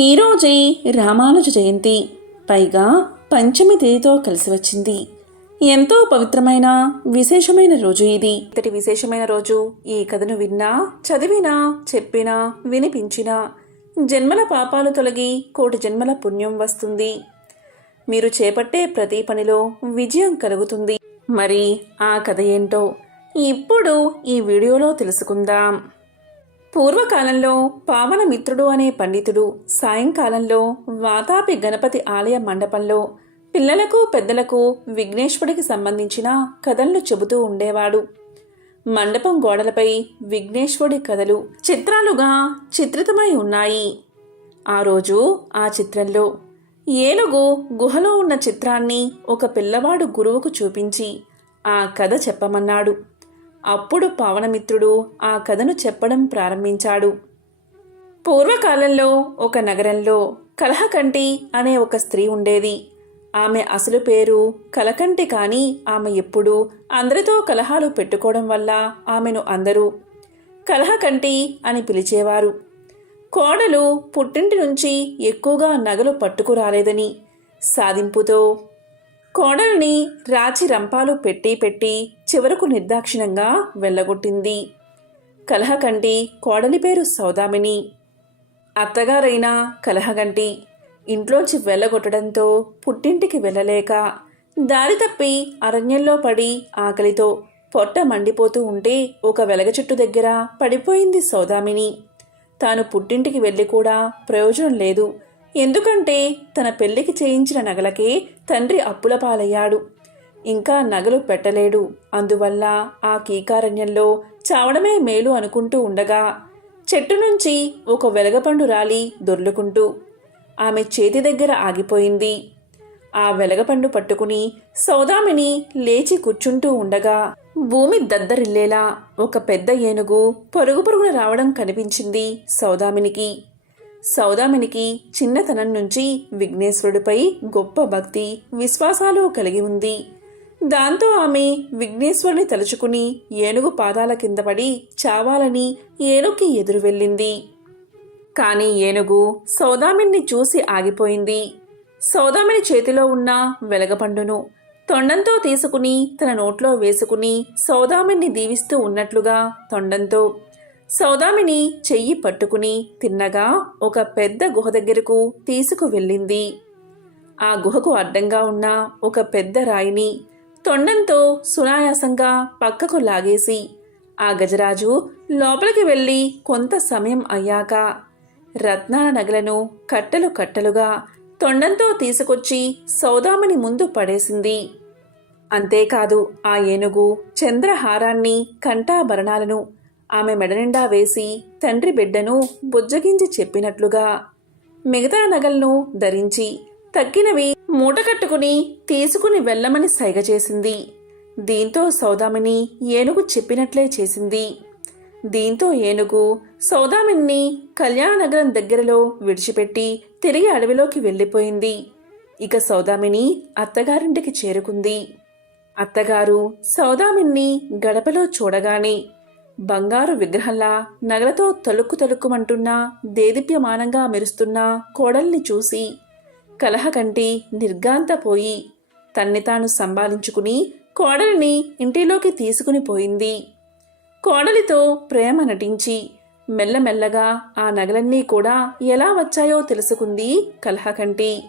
ఈరోజే రామానుజ జయంతి, పైగా పంచమి తేదీతో కలిసి వచ్చింది. ఎంతో పవిత్రమైన విశేషమైన రోజు ఇది. ఇంతటి విశేషమైన రోజు ఈ కథను విన్నా, చదివినా, చెప్పినా, వినిపించినా జన్మల పాపాలు తొలగి కోటి జన్మల పుణ్యం వస్తుంది. మీరు చేపట్టే ప్రతి పనిలో విజయం కలుగుతుంది. మరి ఆ కథ ఏంటో ఇప్పుడు ఈ వీడియోలో తెలుసుకుందాం. పూర్వకాలంలో పావనమిత్రుడు అనే పండితుడు సాయంకాలంలో వాతాపి గణపతి ఆలయ మండపంలో పిల్లలకు పెద్దలకు విఘ్నేశ్వరుడికి సంబంధించిన కథలను చెబుతూ ఉండేవాడు. మండపం గోడలపై విఘ్నేశ్వరుడి కథలు చిత్రాలుగా చిత్రితమై ఉన్నాయి. ఆ రోజు ఆ చిత్రంలో ఏనుగు గుహలో ఉన్న చిత్రాన్ని ఒక పిల్లవాడు గురువుకు చూపించి ఆ కథ చెప్పమన్నాడు. అప్పుడు పావనమిత్రుడు ఆ కథను చెప్పడం ప్రారంభించాడు. పూర్వకాలంలో ఒక నగరంలో కలహకంటి అనే ఒక స్త్రీ ఉండేది. ఆమె అసలు పేరు కలకంటి, కానీ ఆమె ఎప్పుడూ అందరితో కలహాలు పెట్టుకోవడం వల్ల ఆమెను అందరూ కలహకంటి అని పిలిచేవారు. కోడలు పుట్టింటి నుంచి ఎక్కువగా నగలు పట్టుకురాలేదని సాధింపుతో కోడల్ని రాచి రంపాలు పెట్టి చివరకు నిర్దాక్షిణంగా వెళ్ళగొట్టింది. కలహకంటి కోడలి పేరు సౌదామిని. అత్తగారైన కలహకంటి ఇంట్లోంచి వెళ్ళగొట్టడంతో పుట్టింటికి వెళ్ళలేక దారి తప్పి అరణ్యంలో పడి ఆకలితో పొట్ట మండిపోతూ ఉంటే ఒక వెలగ చెట్టు దగ్గర పడిపోయింది సౌదామిని. తాను పుట్టింటికి వెళ్ళి కూడా ప్రయోజనం లేదు. ఎందుకంటే తన పెళ్లికి చేయించిన నగలకే తండ్రి అప్పుల పాలయ్యాడు. ఇంకా నగలు పెట్టలేడు. అందువల్ల ఆ కీకారణ్యంలో చావడమే మేలు అనుకుంటూ ఉండగా చెట్టు నుంచి ఒక వెలగపండు రాలి దొర్లుకుంటూ ఆమె చేతి దగ్గర ఆగిపోయింది. ఆ వెలగపండు పట్టుకుని సౌదామిని లేచి కూర్చుంటూ ఉండగా భూమి దద్దరిల్లేలా ఒక పెద్ద ఏనుగు పరుగున రావడం కనిపించింది సౌదామినికి. సౌదామినికి చిన్నతనం నుంచి విఘ్నేశ్వరుడిపై గొప్ప భక్తి విశ్వాసాలు కలిగి ఉంది. దాంతో ఆమె విఘ్నేశ్వరుని తలుచుకుని ఏనుగు పాదాల కింద పడి చావాలని ఏనుగుకి ఎదురు వెళ్ళింది. కానీ ఏనుగు సౌదామిని చూసి ఆగిపోయింది. సౌదామిని చేతిలో ఉన్న వెలగపండును తొండంతో తీసుకుని తన నోట్లో వేసుకుని సౌదామిని దీవిస్తూ ఉన్నట్లుగా తొండంతో సౌదామిని చెయ్యి పట్టుకుని తిన్నగా ఒక పెద్ద గుహ దగ్గరకు తీసుకువెళ్ళింది. ఆ గుహకు అడ్డంగా ఉన్న ఒక పెద్ద రాయిని తొండంతో సునాయాసంగా పక్కకు లాగేసి ఆ గజరాజు లోపలికి వెళ్ళి కొంత సమయం అయ్యాక రత్నాల నగలను కట్టలు కట్టలుగా తొండంతో తీసుకొచ్చి సౌదామిని ముందు పడేసింది. అంతేకాదు ఆ ఏనుగు చంద్రహారాన్ని కంఠాభరణాలను ఆమె మెడనిండా వేసి తండ్రి బిడ్డను బుజ్జగించి చెప్పినట్లుగా మిగతా నగలను ధరించి తక్కినవి మూటకట్టుకుని తీసుకుని వెళ్ళమని సైగ చేసింది. దీంతో సౌదామిని ఏనుగు చెప్పినట్లే చేసింది. దీంతో ఏనుగు సౌదామిని కళ్యాణనగరం దగ్గరలో విడిచిపెట్టి తిరిగి అడవిలోకి వెళ్ళిపోయింది. ఇక సౌదామిని అత్తగారింటికి చేరుకుంది. అత్తగారు సౌదామిని గడపలో చూడగానే బంగారు విగ్రహంలా నగలతో తలుక్కుమంటున్న దేదీప్యమానంగా మెరుస్తున్న కోడల్ని చూసి కలహకంటి నిర్గాంతపోయి తన్ని తాను సంభాళించుకుని కోడలిని ఇంటిలోకి తీసుకుని పోయింది. కోడలితో ప్రేమ నటించి మెల్లమెల్లగా ఆ నగలన్నీ కూడా ఎలా వచ్చాయో తెలుసుకుంది కలహకంటి.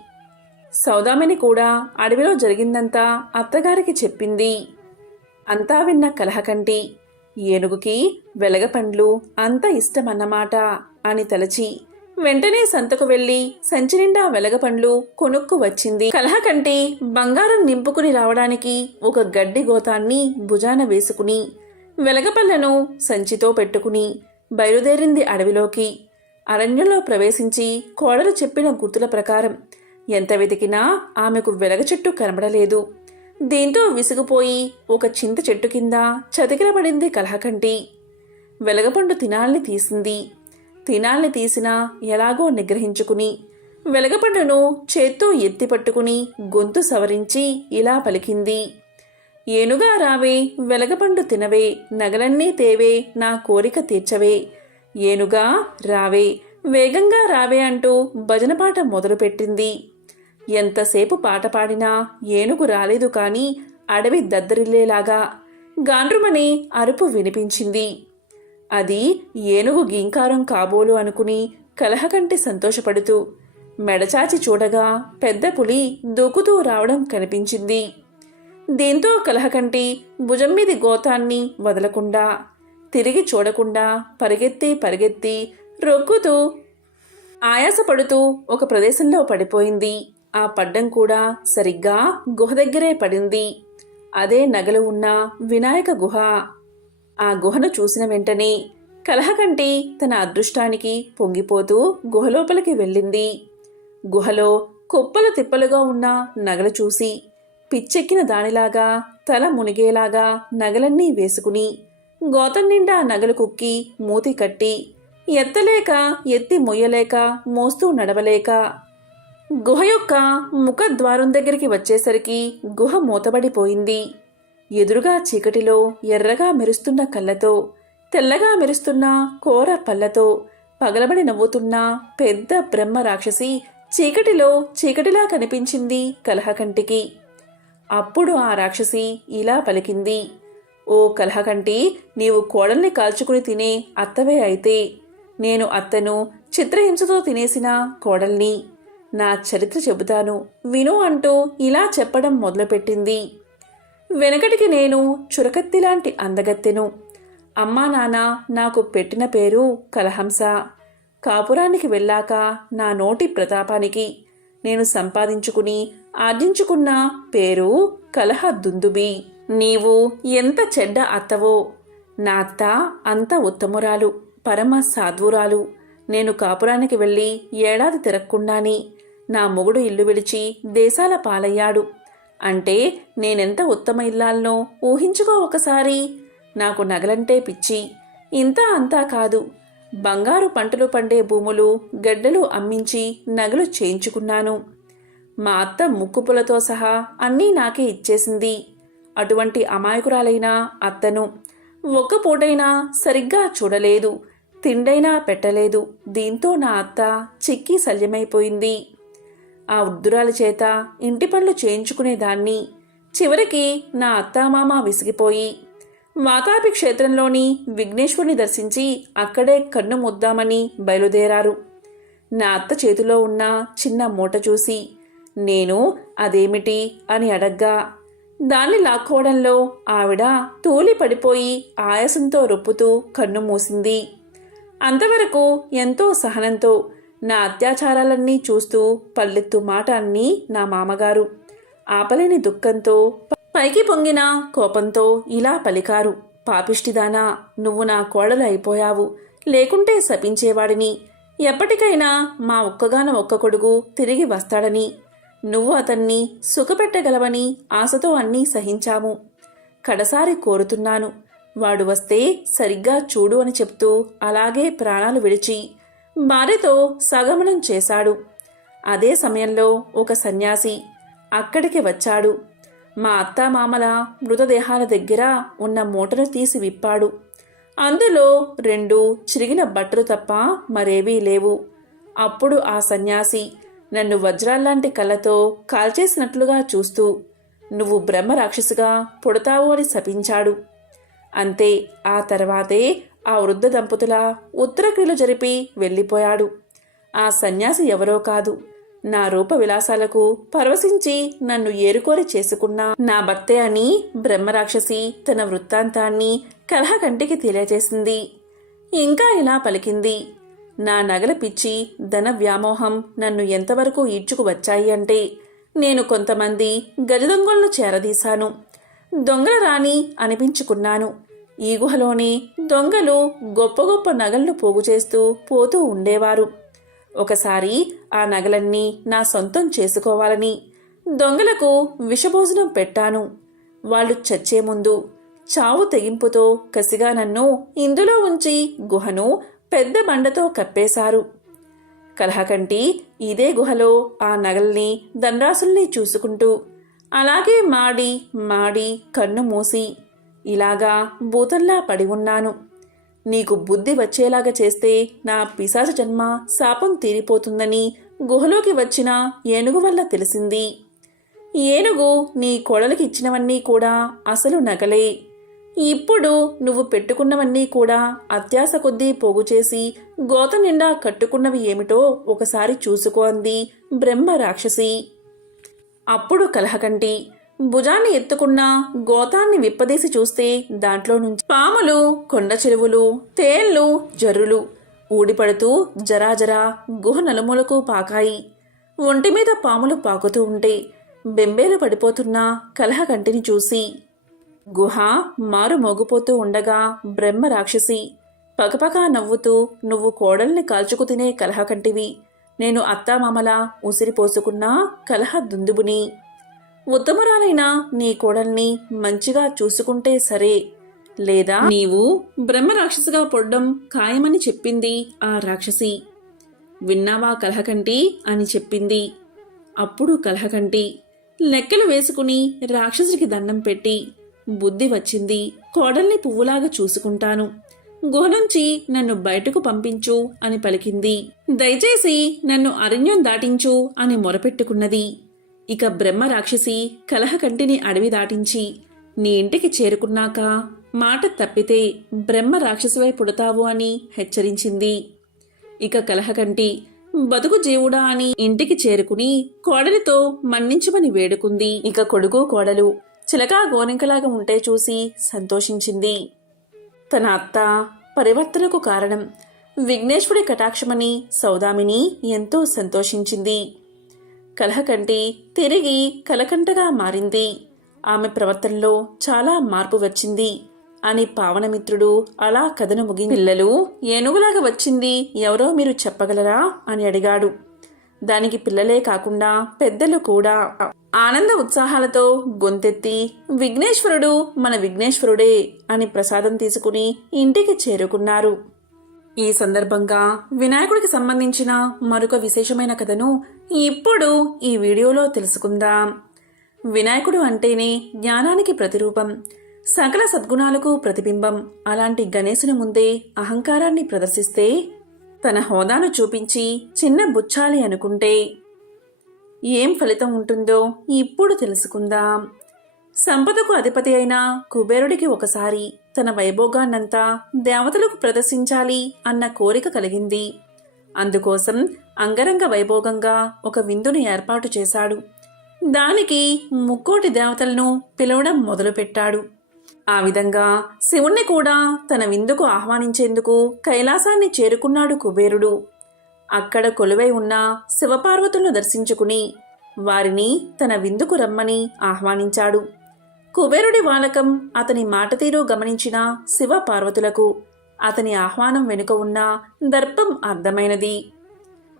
సౌదామిని కూడా అడవిలో జరిగిందంతా అత్తగారికి చెప్పింది. అంతా విన్న కలహకంటి ఏనుగుకి వెలగపండ్లు అంత ఇష్టమన్నమాట అని తలచి వెంటనే సంతకు వెళ్లి సంచి నిండా వెలగపండ్లు కొనుక్కు వచ్చింది. కలహకంటి బంగారం నింపుకుని రావడానికి ఒక గడ్డి గోతాన్ని భుజాన వేసుకుని వెలగపళ్లను సంచితో పెట్టుకుని బయలుదేరింది అడవిలోకి. అరణ్యంలో ప్రవేశించి కోడలు చెప్పిన గుర్తుల ప్రకారం ఎంత వెతికినా ఆమెకు వెలగ చెట్టు కనబడలేదు. దీంతో విసిగిపోయి ఒక చింత చెట్టు కింద చతికిలబడింది కలహకంటి. వెలగపండు తినాల్ని తీసింది. తినాల్ని తీసినా ఎలాగో నిగ్రహించుకుని వెలగపండును చేత్తో ఎత్తి పట్టుకుని గొంతు సవరించి ఇలా పలికింది. ఏనుగా రావే, వెలగపండు తినవే, నగలన్నీ తేవే, నా కోరిక తీర్చవే. ఏనుగా రావే, వేగంగా రావే అంటూ భజన పాట మొదలుపెట్టింది. ఎంతసేపు పాట పాడినా ఏనుగు రాలేదు కాని అడవి దద్దరిల్లేలాగా గాండ్రుమని అరుపు వినిపించింది. అది ఏనుగు గీంకారం కాబోలు అనుకుని కలహకంటి సంతోషపడుతూ మెడచాచి చూడగా పెద్ద పులి దూకుతూ రావడం కనిపించింది. దీంతో కలహకంటి భుజం మీది గోతాన్ని వదలకుండా తిరిగి చూడకుండా పరిగెత్తి రొక్కుతూ ఆయాసపడుతూ ఒక ప్రదేశంలో పడిపోయింది. ఆ పడ్డం కూడా సరిగ్గా గుహ దగ్గరే పడింది. అదే నగలు ఉన్న వినాయక గుహ. ఆ గుహను చూసిన వెంటనే కలహకంటి తన అదృష్టానికి పొంగిపోతూ గుహలోపలికి వెళ్ళింది. గుహలో కుప్పలు తిప్పలుగా ఉన్న నగలు చూసి పిచ్చెక్కిన దానిలాగా తల మునిగేలాగా నగలన్నీ వేసుకుని గోతం నిండా నగలు కుక్కి మూతి కట్టి ఎత్తలేక ఎత్తి మొయ్యలేక మోస్తూ నడవలేక గుహ యొక్క ముఖద్వారం దగ్గరికి వచ్చేసరికి గుహ మూతబడిపోయింది. ఎదురుగా చీకటిలో ఎర్రగా మెరుస్తున్న కళ్ళతో తెల్లగా మెరుస్తున్న కోర పళ్ళతో పగలబడి నవ్వుతున్న పెద్ద బ్రహ్మ రాక్షసి చీకటిలా కనిపించింది కలహకంటికి. అప్పుడు ఆ రాక్షసి ఇలా పలికింది. ఓ కలహకంటి, నీవు కోడల్ని కాల్చుకుని తినే అత్తవే అయితే నేను అత్తను చిత్రహింసతో తినేసిన కోడల్ని. నా చరిత్ర చెబుతాను విను అంటూ ఇలా చెప్పడం మొదలుపెట్టింది. వెనకటికి నేను చురకత్తిలాంటి అందగత్తెను. అమ్మా నాన్న నాకు పెట్టిన పేరు కలహంస. కాపురానికి వెళ్ళాక నా నోటి ప్రతాపానికి నేను సంపాదించుకుని ఆర్జించుకున్న పేరు కలహ దుందుబి. నీవు ఎంత చెడ్డ అత్తవో! నా అత్త అంత ఉత్తమురాలు, పరమ సాధ్వురాలు. నేను కాపురానికి వెళ్ళి ఏడాది తిరగకుండాని నా మొగుడు ఇల్లు విడిచి దేశాల పాలయ్యాడు. అంటే నేనెంత ఉత్తమ ఇల్లాలనో ఊహించుకో ఒకసారి. నాకు నగలంటే పిచ్చి. ఇంత అంతా కాదు, బంగారు పంటలు పండే భూములు గడ్డలు అమ్మించి నగలు చేయించుకున్నాను. మా అత్త ముక్కుపులతో సహా అన్నీ నాకే ఇచ్చేసింది. అటువంటి అమాయకురాలైన అత్తను ఒక్క పూటైనా సరిగ్గా చూడలేదు, తిండైనా పెట్టలేదు. దీంతో నా అత్త చిక్కి శల్యమైపోయింది. ఆ వృద్ధురాల చేత ఇంటి పనులు చేయించుకునేదాన్ని. చివరికి నా అత్తామామ విసిగిపోయి వాతాపి క్షేత్రంలోని విఘ్నేశ్వరుని దర్శించి అక్కడే కన్ను ముద్దామని బయలుదేరారు. నా అత్త చేతిలో ఉన్న చిన్న మూట చూసి నేను అదేమిటి అని అడగ్గా దాన్ని లాక్కోవడంలో ఆవిడ తూలి పడిపోయి ఆయాసంతో రొప్పుతూ కన్ను మూసింది. అంతవరకు ఎంతో సహనంతో నా అత్యాచారాలన్నీ చూస్తూ పల్లెత్తు మాట అన్నీ నా మామగారు ఆపలేని దుఃఖంతో పైకి పొంగిన కోపంతో ఇలా పలికారు. పాపిష్టిదానా, నువ్వు నా కోడలు అయిపోయావు. లేకుంటే శపించేవాడిని. ఎప్పటికైనా మా ఒక్క కొడుకు తిరిగి వస్తాడని, నువ్వు అతన్ని సుఖపెట్టగలవని ఆశతో అన్నీ సహించాము. కడసారి కోరుతున్నాను, వాడు వస్తే సరిగ్గా చూడు అని చెప్తూ అలాగే ప్రాణాలు విడిచి భార్యతో సగమనం చేశాడు. అదే సమయంలో ఒక సన్యాసి అక్కడికి వచ్చాడు. మా అత్తామామల మృతదేహాల దగ్గర ఉన్న మూటను తీసి విప్పాడు. అందులో 2 చిరిగిన బట్టలు తప్ప మరేవీ లేవు. అప్పుడు ఆ సన్యాసి నన్ను వజ్రాల్లాంటి కళ్ళతో కాల్చేసినట్లుగా చూస్తూ నువ్వు బ్రహ్మ రాక్షసిగా పుడతావు అని శపించాడు. అంతే, ఆ తర్వాతే ఆ వృద్ధ దంపతుల ఉత్తరక్రియలు జరిపి వెళ్ళిపోయాడు. ఆ సన్యాసి ఎవరో కాదు, నా రూప విలాసాలకు పరవశించి నన్ను ఏరుకోరి చేసుకున్న నా భర్తే అని బ్రహ్మరాక్షసి తన వృత్తాంతాన్ని కలహకంటికి తెలియజేసింది. ఇంకా ఇలా పలికింది. నా నగల పిచ్చి, ధన వ్యామోహం నన్ను ఎంతవరకు ఈడ్చుకు వచ్చాయి అంటే నేను కొంతమంది గజదొంగలను చేరదీశాను. దొంగల రాణి అనిపించుకున్నాను. ఈ గుహలోనే దొంగలు గొప్ప గొప్ప నగలను పోగు చేస్తూ పోతూ ఉండేవారు. ఒకసారి ఆ నగలన్నీ నా సొంతం చేసుకోవాలని దొంగలకు విషభోజనం పెట్టాను. వాళ్ళు చచ్చే ముందు చావు తెగింపుతో కసిగా నన్ను ఇందులో ఉంచి గుహను పెద్ద బండతో కప్పేశారు. కలహకంటి ఇదే గుహలో ఆ నగల్ని ధనరాశుల్ని చూసుకుంటూ అలాగే మాడి కన్ను మూసి ఇలాగా భూతంలా పడి ఉన్నాను. నీకు బుద్ధి వచ్చేలాగా చేస్తే నా పిశాచ జన్మ శాపం తీరిపోతుందని గుహలోకి వచ్చిన ఏనుగు వల్ల తెలిసింది. ఏనుగు నీ కోడలికి ఇచ్చినవన్నీ కూడా అసలు నగలే. ఇప్పుడు నువ్వు పెట్టుకున్నవన్నీ కూడా అత్యాశ కొద్దీ పోగు చేసి గోత నిండా కట్టుకున్నవి ఏమిటో ఒకసారి చూసుకో అంది బ్రహ్మ రాక్షసి. అప్పుడు కలహకంటి భుజాన్ని ఎత్తుకున్న గోతాన్ని విప్పదీసి చూస్తే దాంట్లో నుంచి పాములు, కొండ చెరువులు, తేళ్లు, జర్రులు ఊడిపడుతూ జరాజరా గుహ నలుమూలకు పాకాయి. ఒంటిమీద పాములు పాకుతూ ఉంటే బెంబేలు పడిపోతున్న కలహకంటిని చూసి గుహ మారు మోగిపోతూ ఉండగా బ్రహ్మ రాక్షసి పకపకా నవ్వుతూ, నువ్వు కోడల్ని కాల్చుకు తినే కలహకంటివి, నేను అత్తామామలా ఉసిరిపోసుకున్న కలహ దుందుబుని. ఉత్తమరాలైన నీ కోడల్ని మంచిగా చూసుకుంటే సరే, లేదా నీవు బ్రహ్మరాక్షసిగా పొడ్డం ఖాయమని చెప్పింది ఆ రాక్షసి. విన్నావా కలహకంటి అని చెప్పింది. అప్పుడు కలహకంటి లెక్కలు వేసుకుని రాక్షసుడికి దండం పెట్టి, బుద్ధి వచ్చింది, కోడల్ని పువ్వులాగా చూసుకుంటాను, గుహ నుంచి నన్ను బయటకు పంపించు అని పలికింది. దయచేసి నన్ను అరణ్యం దాటించు అని మొరపెట్టుకున్నది. ఇక బ్రహ్మ రాక్షసి కలహకంటిని అడవి దాటించి నీ ఇంటికి చేరుకున్నాక మాట తప్పితే బ్రహ్మ రాక్షసివై పుడతావు అని హెచ్చరించింది. ఇక కలహకంటి బతుకు జీవుడా అని ఇంటికి చేరుకుని కోడలితో మన్నించమని వేడుకుంది. ఇక కొడుకు కోడలు చిలకా గోరింకలాగా ఉంటే చూసి సంతోషించింది. తన అత్త పరివర్తనకు కారణం విఘ్నేశ్వరుడి కటాక్షమని సౌదామిని ఎంతో సంతోషించింది. కలహకంటి తిరిగి కలకంటగా మారింది. ఆమె ప్రవర్తనలో చాలా మార్పు వచ్చింది అని పావనమిత్రుడు అలా కథను ముగించి, పిల్లలు ఏనుగులాగా వచ్చింది ఎవరో మీరు చెప్పగలరా అని అడిగాడు. దానికి పిల్లలే కాకుండా పెద్దలు కూడా ఆనంద ఉత్సాహాలతో గొంతెత్తి విఘ్నేశ్వరుడు మన విఘ్నేశ్వరుడే అని ప్రసాదం తీసుకుని ఇంటికి చేరుకున్నారు. ఈ సందర్భంగా వినాయకుడికి సంబంధించిన మరొక విశేషమైన కథను ఇప్పుడు ఈ వీడియోలో తెలుసుకుందాం. వినాయకుడు అంటేనే జ్ఞానానికి ప్రతిరూపం, సకల సద్గుణాలకు ప్రతిబింబం. అలాంటి గణేశుని ముందే అహంకారాన్ని ప్రదర్శిస్తే, తన హోదాను చూపించి చిన్న బుచ్చాలి అనుకుంటే ఏం ఫలితం ఉంటుందో ఇప్పుడు తెలుసుకుందాం. సంపదకు అధిపతి అయిన కుబేరుడికి ఒకసారి తన వైభోగాన్నంతా దేవతలకు ప్రదర్శించాలి అన్న కోరిక కలిగింది. అందుకోసం అంగరంగ వైభోగంగా ఒక విందును ఏర్పాటు చేశాడు. దానికి ముక్కోటి దేవతలను పిలవడం మొదలుపెట్టాడు. ఆ విధంగా శివుణ్ణి కూడా తన విందుకు ఆహ్వానించేందుకు కైలాసాన్ని చేరుకున్నాడు కుబేరుడు. అక్కడ కొలువై ఉన్న శివపార్వతులను దర్శించుకుని వారిని తన విందుకు రమ్మని ఆహ్వానించాడు. కుబేరుడి వాలకం, అతని మాటతీరు గమనించిన శివపార్వతులకు అతని ఆహ్వానం వెనుక ఉన్న దర్పం అర్థమైనది.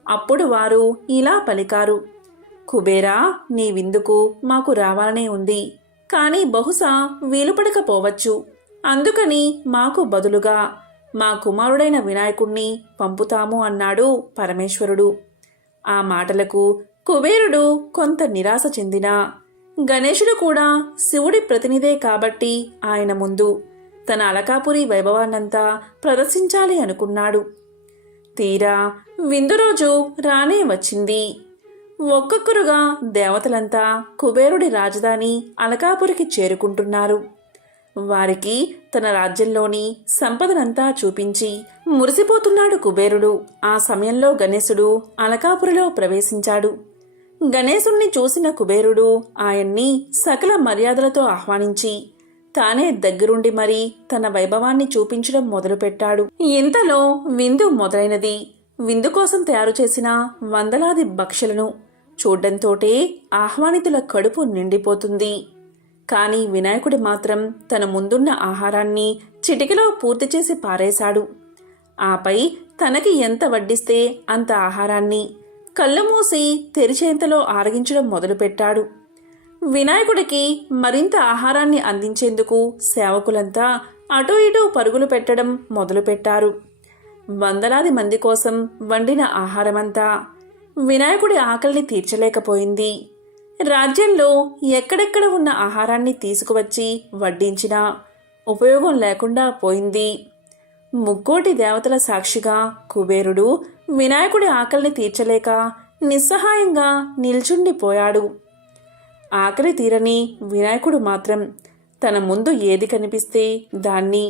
అప్పుడు వారు ఇలా పలికారు, కుబేరా, నీ విందుకు మాకు రావాలనే ఉంది, కానీ బహుశా వీలుపడకపోవచ్చు. అందుకని మాకు బదులుగా మా కుమారుడైన వినాయకుణ్ణి పంపుతాము అన్నాడు పరమేశ్వరుడు. ఆ మాటలకు కుబేరుడు కొంత నిరాశ చెందినా, గణేశుడు కూడా శివుడి ప్రతినిధే కాబట్టి ఆయన ముందు తన అలకాపురి వైభవాన్నంతా ప్రదర్శించాలి అనుకున్నాడు. తీరా విందు రోజు రానే వచ్చింది. ఒక్కొక్కరుగా దేవతలంతా కుబేరుడి రాజధాని అలకాపురికి చేరుకుంటున్నారు. వారికి తన రాజ్యంలోని సంపదనంతా చూపించి మురిసిపోతున్నాడు కుబేరుడు. ఆ సమయంలో గణేశుడు అలకాపురిలో ప్రవేశించాడు. గణేశుణ్ణి చూసిన కుబేరుడు ఆయన్ని సకల మర్యాదలతో ఆహ్వానించి తానే దగ్గరుండి మరీ తన వైభవాన్ని చూపించడం మొదలుపెట్టాడు. ఇంతలో విందు మొదలైనది. విందు కోసం తయారు చేసిన వందలాది భక్షలను చూడ్డంతోటే ఆహ్వానితుల కడుపు నిండిపోతుంది. కాని వినాయకుడి మాత్రం తన ముందున్న ఆహారాన్ని చిటికెలో పూర్తి చేసి పారేశాడు. ఆపై తనకి ఎంత వడ్డిస్తే అంత ఆహారాన్ని కళ్ళు మూసి తెరిచేంతలో ఆరగించడం మొదలుపెట్టాడు. వినాయకుడికి మరింత ఆహారాన్ని అందించేందుకు సేవకులంతా అటూ ఇటూ పరుగులు పెట్టడం మొదలుపెట్టారు. వందలాది మంది కోసం వండిన ఆహారమంతా వినాయకుడి ఆకలిని తీర్చలేకపోయింది. రాజ్యంలో ఎక్కడెక్కడ ఉన్న ఆహారాన్ని తీసుకువచ్చి వడ్డించినా ఉపయోగం లేకుండా పోయింది. ముక్కోటి దేవతల సాక్షిగా కుబేరుడు వినాయకుడి ఆకలిని తీర్చలేక నిస్సహాయంగా నిల్చుండిపోయాడు. ఆకలి తీరని వినాయకుడు మాత్రం తన ముందు ఏది కనిపిస్తే దాన్ని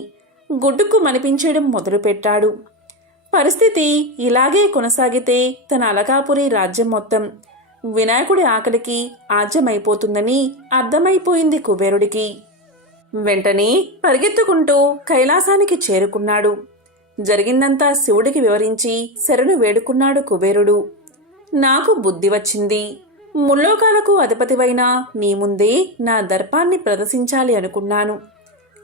గుడ్డుకు మనిపించడం మొదలుపెట్టాడు. పరిస్థితి ఇలాగే కొనసాగితే తన అలకాపురి రాజ్యం మొత్తం వినాయకుడి ఆకలికి ఆజ్యమైపోతుందని అర్థమైపోయింది కుబేరుడికి. వెంటనే పరిగెత్తుకుంటూ కైలాసానికి చేరుకున్నాడు. జరిగిందంతా శివుడికి వివరించి శరణు వేడుకున్నాడు కుబేరుడు. నాకు బుద్ధి వచ్చింది. ముల్లోకాలకు అధిపతివైన నీ ముందే నా దర్పాన్ని ప్రదర్శించాలి అనుకున్నాను.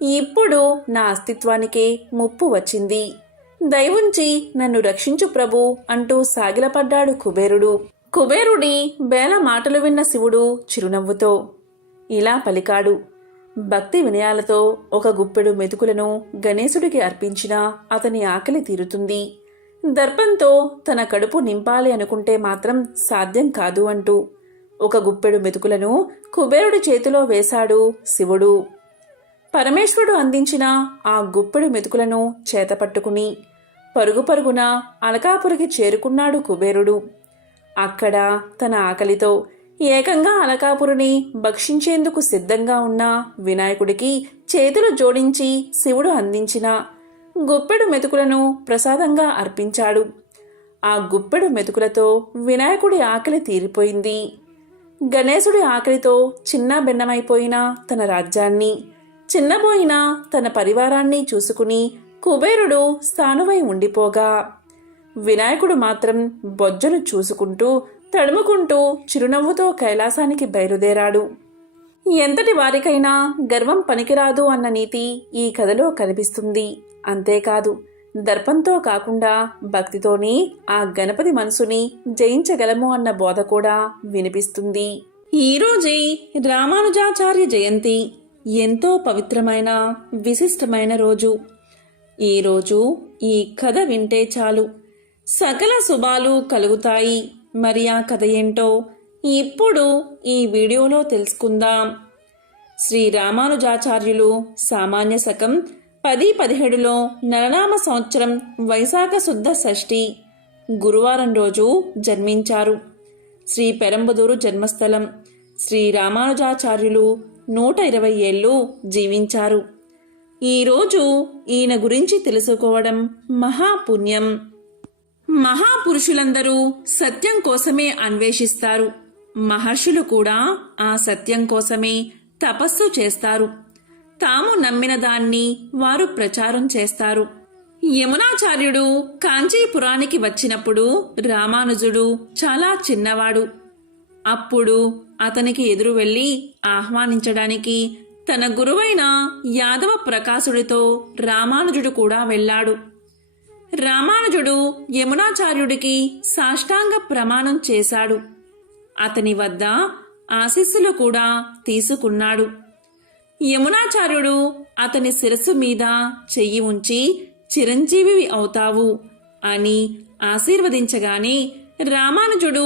ఇప్పుడు నా అస్తిత్వానికే ముప్పు వచ్చింది. దయవుంచి నన్ను రక్షించు ప్రభు అంటూ సాగిలపడ్డాడు కుబేరుడు. కుబేరుడి బేల మాటలు విన్న శివుడు చిరునవ్వుతో ఇలా పలికాడు. భక్తి వినయాలతో ఒక గుప్పెడు మెతుకులను గణేశుడికి అర్పించినా అతని ఆకలి తీరుతుంది. దర్పంతో తన కడుపు నింపాలి అనుకుంటే మాత్రం సాధ్యం కాదు అంటూ ఒక గుప్పెడు మెతుకులను కుబేరుడి చేతిలో వేశాడు శివుడు. పరమేశ్వరుడు అందించిన ఆ గుప్పెడు మెతుకులను చేతపట్టుకుని పరుగు పరుగున అలకాపురికి చేరుకున్నాడు కుబేరుడు. అక్కడ తన ఆకలితో ఏకంగా అలకాపురిని భక్షించేందుకు సిద్ధంగా ఉన్న వినాయకుడికి చేతులు జోడించి శివుడు అందించిన గుప్పెడు మెతుకులను ప్రసాదంగా అర్పించాడు. ఆ గుప్పెడు మెతుకులతో వినాయకుడి ఆకలి తీరిపోయింది. గణేశుడి ఆకలితో చిన్న భిన్నమైపోయిన తన రాజ్యాన్ని, చిన్నబోయిన తన పరివారాన్ని చూసుకుని కుబేరుడు స్థానువై ఉండిపోగా వినాయకుడు మాత్రం బొజ్జను చూసుకుంటూ తడుముకుంటూ చిరునవ్వుతో కైలాసానికి బయలుదేరాడు. ఎంతటి వారికైనా గర్వం పనికిరాదు అన్న నీతి ఈ కథలో కనిపిస్తుంది. అంతేకాదు, దర్పంతో కాకుండా భక్తితోనే ఆ గణపతి మనసుని జయించగలము అన్న బోధ కూడా వినిపిస్తుంది. ఈరోజే రామానుజాచార్య జయంతి. ఎంతో పవిత్రమైన విశిష్టమైన రోజు. ఈరోజు ఈ కథ వింటే చాలు సకల శుభాలు కలుగుతాయి. మరి ఆ కథ ఏంటో ఇప్పుడు ఈ వీడియోలో తెలుసుకుందాం. శ్రీ రామానుజాచార్యులు సామాన్య శకం 1017లో నరనామ సంవత్సరం వైశాఖ శుద్ధ షష్ఠి గురువారం రోజు జన్మించారు. శ్రీ పెరంబదూరు జన్మస్థలం. శ్రీ రామానుజాచార్యులు 120 ఏళ్ళు జీవించారు. ఈరోజు ఈయన గురించి తెలుసుకోవడం మహాపుణ్యం. మహాపురుషులందరూ సత్యం కోసమే అన్వేషిస్తారు. మహర్షులు కూడా ఆ సత్యం కోసమే తపస్సు చేస్తారు. తాము నమ్మిన దాన్ని వారు ప్రచారం చేస్తారు. యమునాచార్యుడు కాంచీపురానికి వచ్చినప్పుడు రామానుజుడు చాలా చిన్నవాడు. అప్పుడు అతనికి ఎదురు వెళ్లి ఆహ్వానించడానికి తన గురువైన యాదవ ప్రకాశుడితో రామానుజుడు కూడా వెళ్ళాడు. రామానుజుడు యమునాచార్యుడికి సాష్టాంగ ప్రమాణం చేశాడు. అతని వద్ద ఆశీస్సులు కూడా తీసుకున్నాడు. యమునాచార్యుడు అతని శిరస్సు మీద చెయ్యి ఉంచి చిరంజీవి అవుతావు అని ఆశీర్వదించగానే రామానుజుడు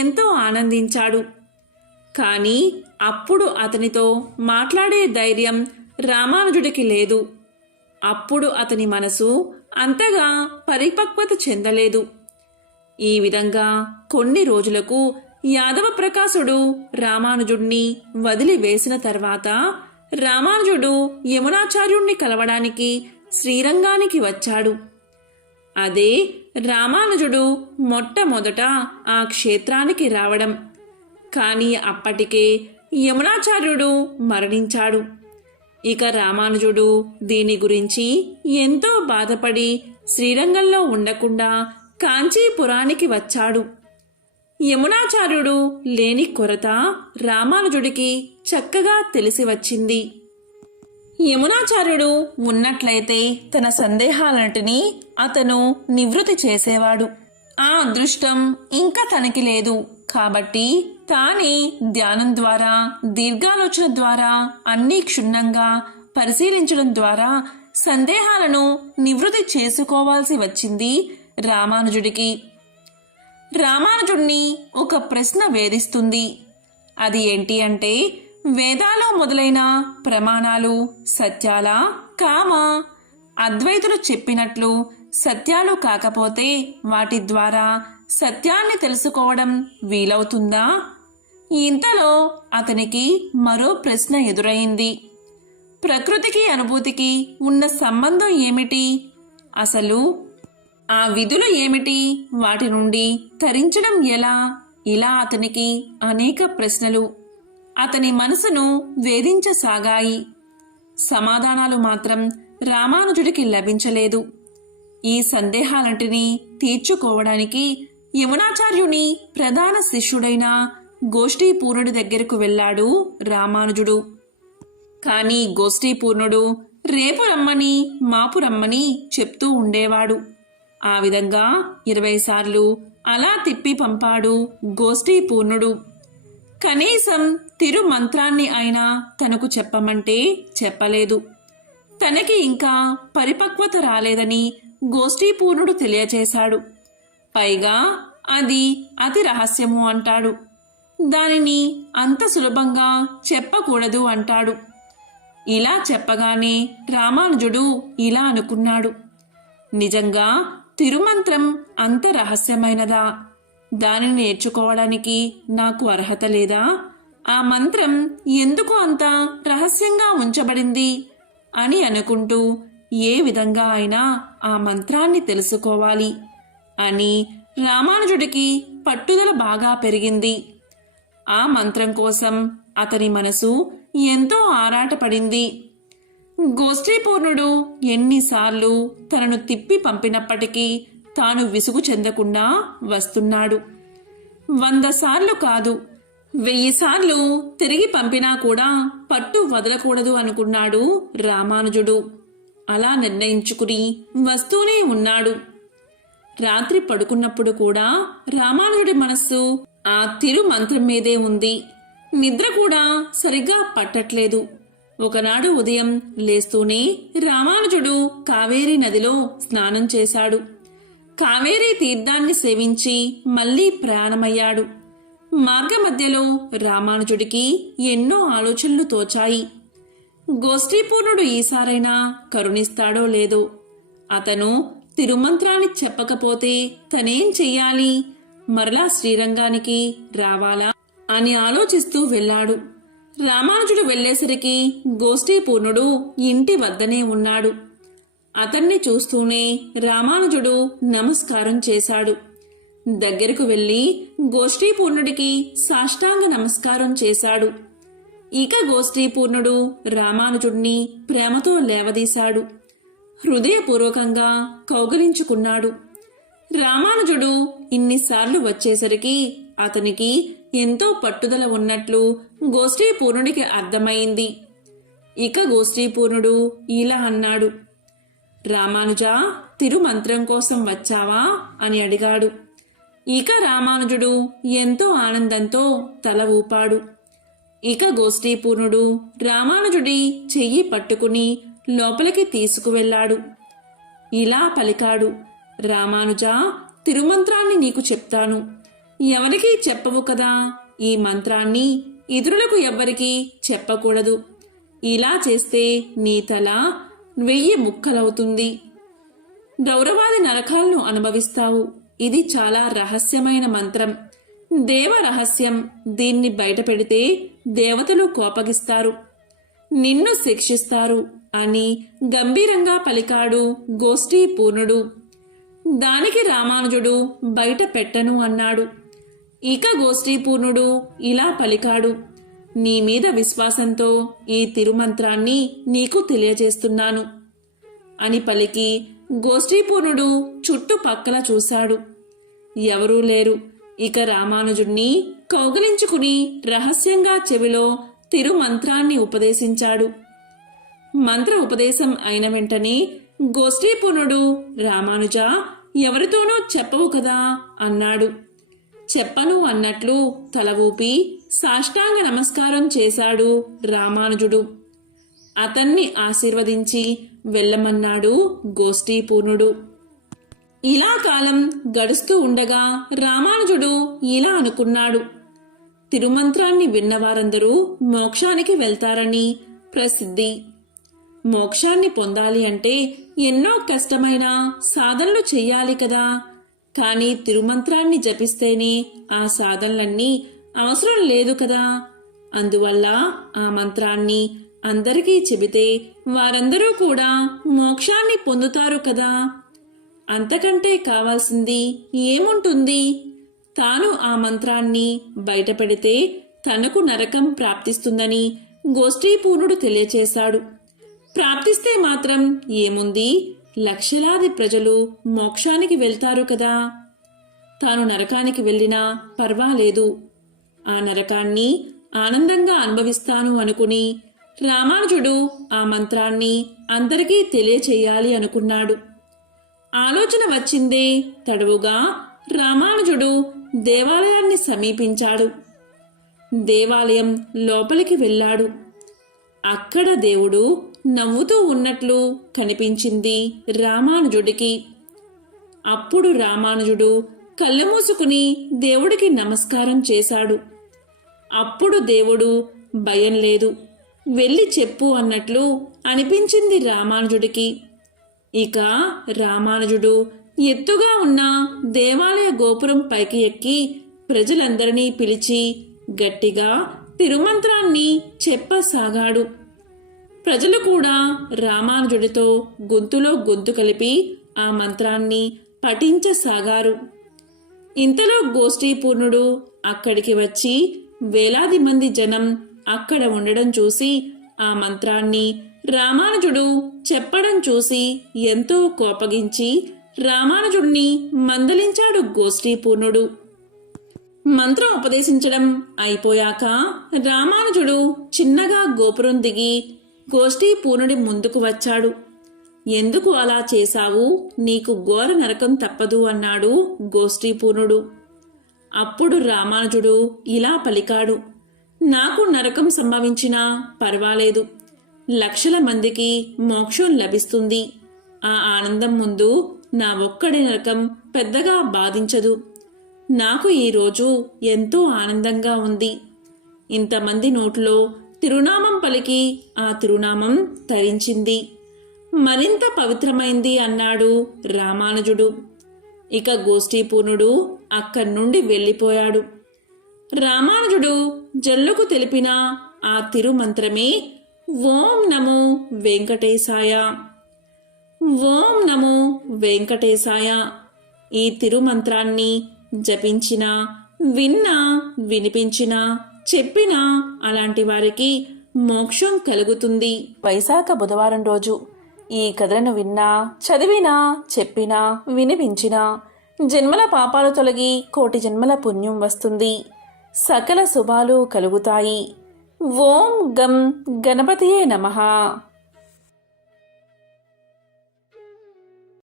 ఎంతో ఆనందించాడు. కాని అప్పుడు అతనితో మాట్లాడే ధైర్యం రామానుజుడికి లేదు. అప్పుడు అతని మనసు అంతగా పరిపక్వత చెందలేదు. ఈ విధంగా కొన్ని రోజులకు యాదవ ప్రకాశుడు రామానుజుడిని వదిలివేసిన తర్వాత రామానుజుడు యమునాచార్యుణ్ణి కలవడానికి శ్రీరంగానికి వచ్చాడు. అదే రామానుజుడు మొట్టమొదట ఆ క్షేత్రానికి రావడం. కాని అప్పటికే యమునాచార్యుడు మరణించాడు. ఇక రామానుజుడు దీని గురించి ఎంతో బాధపడి శ్రీరంగంలో ఉండకుండా కాంచీపురానికి వచ్చాడు. యమునాచార్యుడు లేని కొరత రామానుజుడికి చక్కగా తెలిసి వచ్చింది. యమునాచార్యుడు ఉన్నట్లయితే తన సందేహాలన్నిటినీ అతను నివృత్తి చేసేవాడు. ఆ అదృష్టం ఇంకా తనకి లేదు. కాబట్టి తానే ధ్యానం ద్వారా, దీర్ఘాలోచన ద్వారా అన్నీ క్షుణ్ణంగా పరిశీలించడం ద్వారా సందేహాలను నివృత్తి చేసుకోవాల్సి వచ్చింది రామానుజుడికి. రామానుజుడిని ఒక ప్రశ్న వేధిస్తుంది. అది ఏంటి అంటే, వేదాలు మొదలైన ప్రమాణాలు సత్యాలా కామా అద్వైతులు చెప్పినట్లు సత్యాలు కాకపోతే వాటి ద్వారా సత్యాన్ని తెలుసుకోవడం వీలవుతుందా? ఇంతలో అతనికి మరో ప్రశ్న ఎదురైంది. ప్రకృతికి అనుభూతికి ఉన్న సంబంధం ఏమిటి? అసలు ఆ విధులు ఏమిటి? వాటి నుండి తరించడం ఎలా? ఇలా అతనికి అనేక ప్రశ్నలు అతని మనసును వేధించసాగాయి. సమాధానాలు మాత్రం రామానుజుడికి లభించలేదు. ఈ సందేహాలంటినీ తీర్చుకోవడానికి యమునాచార్యుని ప్రధాన శిష్యుడైన గోష్ఠీపూర్ణుడి దగ్గరకు వెళ్ళాడు రామానుజుడు. కాని గోష్ఠీపూర్ణుడు రేపు రమ్మని మాపు రమ్మని చెప్తూ ఉండేవాడు. ఆ విధంగా 20 సార్లు అలా తిప్పి పంపాడు గోష్ఠీపూర్ణుడు. కనీసం తిరుమంత్రాన్ని అయినా తనకు చెప్పమంటే చెప్పలేదు. తనకి ఇంకా పరిపక్వత రాలేదని గోష్ఠీపూర్ణుడు తెలియచేశాడు. పైగా అది అతి రహస్యము అంటాడు. దానిని అంత సులభంగా చెప్పకూడదు అంటాడు. ఇలా చెప్పగానే రామానుజుడు ఇలా అనుకున్నాడు, నిజంగా తిరుమంత్రం అంత రహస్యమైనదా? దానిని నేర్చుకోవడానికి నాకు అర్హత లేదా? ఆ మంత్రం ఎందుకు అంత రహస్యంగా ఉంచబడింది అని అనుకుంటూ ఏ విధంగా అయినా ఆ మంత్రాన్ని తెలుసుకోవాలి అని రామానుజుడికి పట్టుదల బాగా పెరిగింది. ఆ మంత్రం కోసం అతని మనసు ఎంతో ఆరాటపడింది. గోష్ఠీపూర్ణుడు ఎన్నిసార్లు తనను తిప్పి పంపినప్పటికీ తాను విసుగు చెందకుండా వస్తున్నాడు. 100 సార్లు కాదు, 1000 సార్లు తిరిగి పంపినా కూడా పట్టు వదలకూడదు అనుకున్నాడు రామానుజుడు. అలా నిర్ణయించుకుని వస్తూనే ఉన్నాడు. రాత్రి పడుకున్నప్పుడు కూడా రామానుజుడి మనస్సు ఆ తిరు మంత్రం మీదే ఉంది. నిద్ర కూడా సరిగ్గా పట్టట్లేదు. ఒకనాడు ఉదయం లేస్తూనే రామానుజుడు కావేరీ నదిలో స్నానం చేశాడు. కావేరీ తీర్థాన్ని సేవించి మళ్లీ ప్రయాణమయ్యాడు. మార్గమధ్యలో రామానుజుడికి ఎన్నో ఆలోచనలు తోచాయి. గోష్ఠీపూర్ణుడు ఈసారైనా కరుణిస్తాడో లేదో. అతను తిరుమంత్రాన్ని చెప్పకపోతే తనేం చెయ్యాలి? మరలా శ్రీరంగానికి రావాలా అని ఆలోచిస్తూ వెళ్ళాడు. రామానుజుడు వెళ్లేసరికి గోష్ఠీపూర్ణుడు ఇంటి వద్దనే ఉన్నాడు. అతన్ని చూస్తూనే రామానుజుడు నమస్కారం చేశాడు. దగ్గరకు వెళ్లి గోష్ఠీపూర్ణుడికి సాష్టాంగ నమస్కారం చేశాడు. ఇక గోష్ఠీపూర్ణుడు రామానుజుడిని ప్రేమతో లేవదీశాడు. హృదయపూర్వకంగా కౌగిలించుకున్నాడు. రామానుజుడు ఇన్నిసార్లు వచ్చేసరికి అతనికి ఎంతో పట్టుదల ఉన్నట్లు గోష్ఠీపూర్ణుడికి అర్థమైంది. ఇక గోష్ఠీపూర్ణుడు ఇలా అన్నాడు, రామానుజా, తిరుమంత్రం కోసం వచ్చావా అని అడిగాడు. ఇక రామానుజుడు ఎంతో ఆనందంతో తల ఊపాడు. ఇక గోష్ఠీపూర్ణుడు రామానుజుడి చెయ్యి పట్టుకుని లోపలికి తీసుకువెళ్ళాడు. ఇలా పలికాడు, రామానుజా, తిరుమంత్రాన్ని నీకు చెప్తాను. ఎవరికీ చెప్పవు కదా. ఈ మంత్రాన్ని ఇతరులకు ఎవ్వరికీ చెప్పకూడదు. ఇలా చేస్తే నీ తల 1000 ముక్కలవుతుంది. గౌరవాది నరకాలను అనుభవిస్తావు. ఇది చాలా రహస్యమైన మంత్రం, దేవ రహస్యం. దీన్ని బయట పెడితే దేవతలు కోపగిస్తారు, నిన్ను శిక్షిస్తారు అని గంభీరంగా పలికాడు గోష్ఠీపూర్ణుడు. దానికి రామానుజుడు బయట పెట్టను అన్నాడు. ఇక గోష్ఠీపూర్ణుడు ఇలా పలికాడు, నీ మీద విశ్వాసంతో ఈ తిరుమంత్రాన్ని నీకు తెలియజేస్తున్నాను అని పలికి గోష్ఠీపూర్ణుడు చుట్టుపక్కల చూశాడు. ఎవరూ లేరు. ఇక రామానుజుణ్ణి కౌగిలించుకుని రహస్యంగా చెవిలో తిరుమంత్రాన్ని ఉపదేశించాడు. మంత్ర ఉపదేశం అయిన వెంటనే గోష్ఠీపూర్ణుడు, రామానుజా, ఎవరితోనూ చెప్పవు కదా అన్నాడు. చెప్పను అన్నట్లు తల ఊపి సాష్టాంగ నమస్కారం చేశాడు రామానుజుడు. అతన్ని ఆశీర్వదించి వెళ్ళమన్నాడు గోష్ఠీపూర్ణుడు. ఇలా కాలం గడుస్తూ ఉండగా రామానుజుడు ఇలా అనుకున్నాడు, తిరుమంత్రాన్ని విన్నవారందరూ మోక్షానికి వెళ్తారని ప్రసిద్ధి. మోక్షాన్ని పొందాలి అంటే ఎన్నో కష్టమైన సాధనలు చెయ్యాలి కదా. కానీ తిరుమంత్రాన్ని జపిస్తేనే ఆ సాధనలన్నీ అవసరం లేదు కదా. అందువల్ల ఆ మంత్రాన్ని అందరికీ చెబితే వారందరూ కూడా మోక్షాన్ని పొందుతారు కదా. అంతకంటే కావాల్సింది ఏముంటుంది? తాను ఆ మంత్రాన్ని బయటపెడితే తనకు నరకం ప్రాప్తిస్తుందని గోష్ఠీపూర్ణుడు తెలియచేశాడు. ప్రాప్తిస్తే మాత్రం ఏముంది, లక్షలాది ప్రజలు మోక్షానికి వెళ్తారు కదా. తాను నరకానికి వెళ్ళినా పర్వాలేదు, ఆ నరకాన్ని ఆనందంగా అనుభవిస్తాను అనుకుని రామానుజుడు ఆ మంత్రాన్ని అందరికీ తెలియచేయాలి అనుకున్నాడు. ఆలోచన వచ్చిందే తడవుగా రామానుజుడు దేవాలయాన్ని సమీపించాడు. దేవాలయం లోపలికి వెళ్ళాడు. అక్కడ దేవుడు నవ్వుతూ ఉన్నట్లు కనిపించింది రామానుజుడికి. అప్పుడు రామానుజుడు కళ్ళు మూసుకుని దేవుడికి నమస్కారం చేశాడు. అప్పుడు దేవుడు భయం లేదు, వెళ్ళి చెప్పు అన్నట్లు అనిపించింది రామానుజుడికి. ఇక రామానుజుడు ఎత్తుగా ఉన్న దేవాలయ గోపురం పైకి ఎక్కి ప్రజలందరినీ పిలిచి గట్టిగా తిరుమంత్రాన్ని చెప్పసాగాడు. ప్రజలు కూడా రామానుజుడితో గొంతులో గొంతు కలిపి ఆ మంత్రాన్ని పఠించసాగారు. ఇంతలో గోష్ఠీపూర్ణుడు అక్కడికి వచ్చి వేలాది మంది జనం అక్కడ ఉండడం చూసి ఆ మంత్రాన్ని రామానుజుడు చెప్పడం చూసి ఎంతో కోపగించి రామానుజుడిని మందలించాడు గోష్ఠీపూర్ణుడు. మంత్రం ఉపదేశించడం అయిపోయాక రామానుజుడు చిన్నగా గోపురం దిగి గోష్ఠీపూర్ణుడి ముందుకు వచ్చాడు. ఎందుకు అలా చేశావు? నీకు ఘోర నరకం తప్పదు అన్నాడు గోష్ఠీపూర్ణుడు. అప్పుడు రామానుజుడు ఇలా పలికాడు, నాకు నరకం సంభవించినా పర్వాలేదు, లక్షల మందికి మోక్షం లభిస్తుంది. ఆ ఆనందం ముందు నా ఒక్కడి నరకం పెద్దగా బాధించదు. నాకు ఈరోజు ఎంతో ఆనందంగా ఉంది. ఇంతమంది నోట్లో తిరునామం పలికి ఆ తిరునామం తరించింది, మరింత పవిత్రమైంది అన్నాడు రామానుజుడు. ఇక గోష్ఠీపూర్ణుడు అక్కడి నుండి వెళ్ళిపోయాడు. రామానుజుడు జల్లుకు తెలిపిన ఆ తిరుమంత్రమే ఓం నమో వెంకటేశాయ. ఓం నమో వెంకటేశాయ. ఈ తిరుమంత్రాన్ని జపించినా, విన్నా, వినిపించినా, చెప్పినా అలాంటి వారికి మోక్షం కలుగుతుంది. వైశాఖ బుధవారం రోజు ఈ కథలను విన్నా, చదివినా, చెప్పినా, వినిపించినా జన్మల పాపాలు తొలగి కోటి జన్మల పుణ్యం వస్తుంది. సకల శుభాలు కలుగుతాయి. ఓం గం గణపతియే నమః.